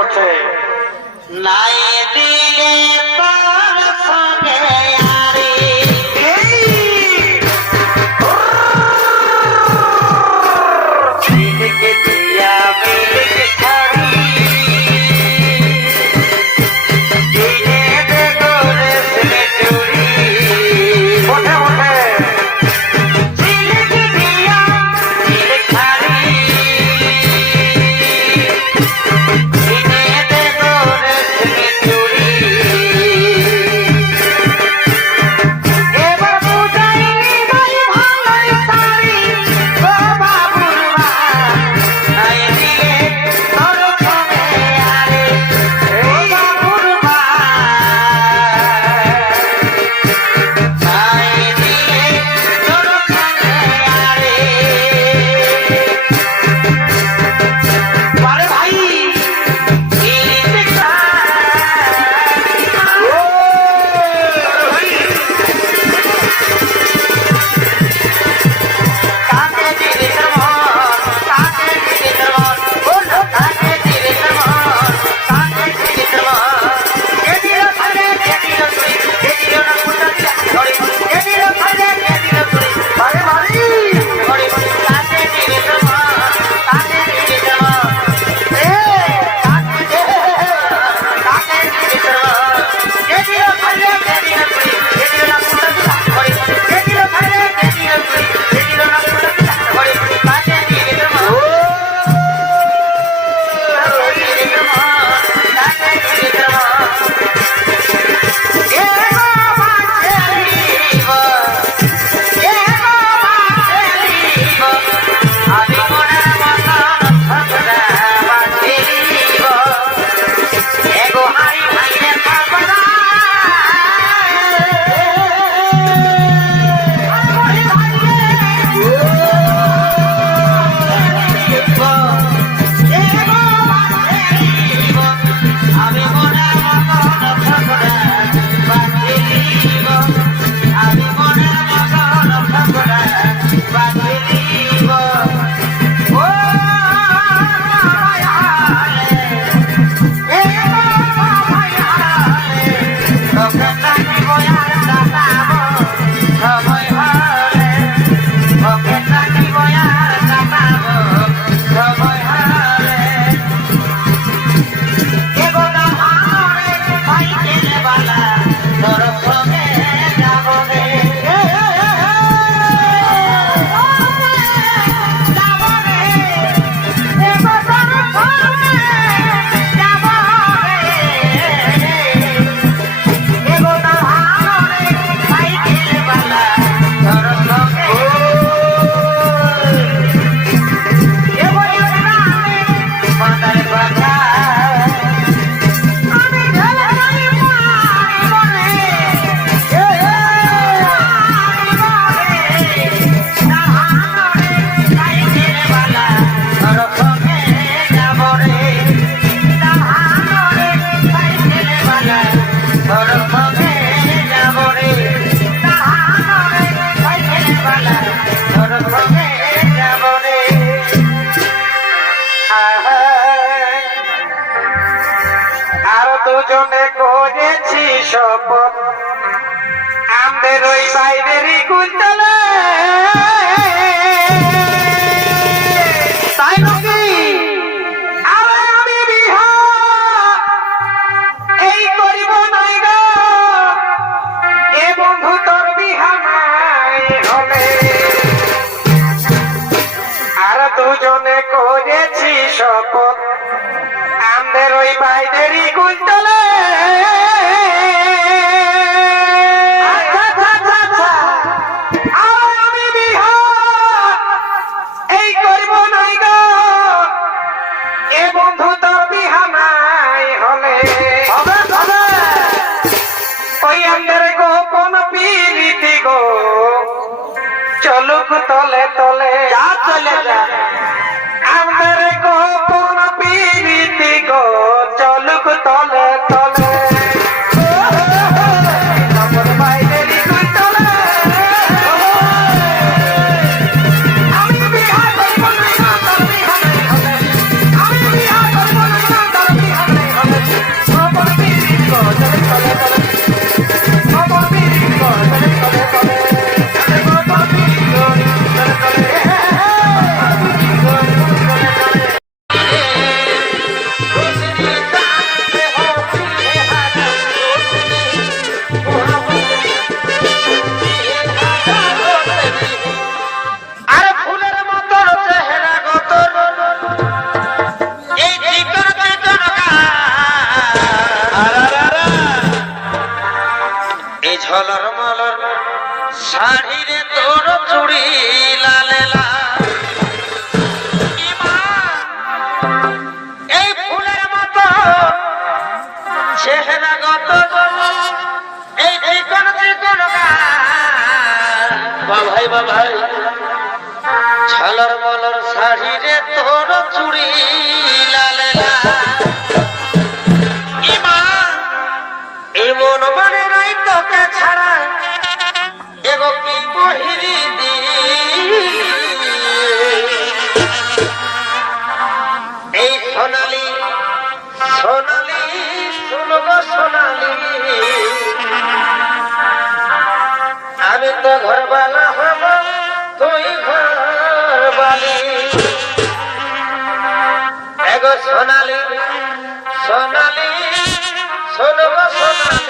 Okay. করেছি শপথ। আমাদের ওই বাইরেরই কুন্তলা কোন পীড়িতি গো? চলুক তলে তলে। যা চলে যা। আমাদের গোপন পীড়িতি গো। চলুক তলে মলর শাড়ি রে তোর চুড়ি লালে লাল। ইমা, এই ফুলের মতো চেহারা গত এই চিকন চিকন। বাবাই বাবাই। ছালর মলর শাড়ি রে তোর চুড়ি লালে। সোনালি শুনব সোনালি। আমি তো ঘরবালা হব তুই ঘরবালি। এগো সোনালি সোনালি শুনব সোনালি।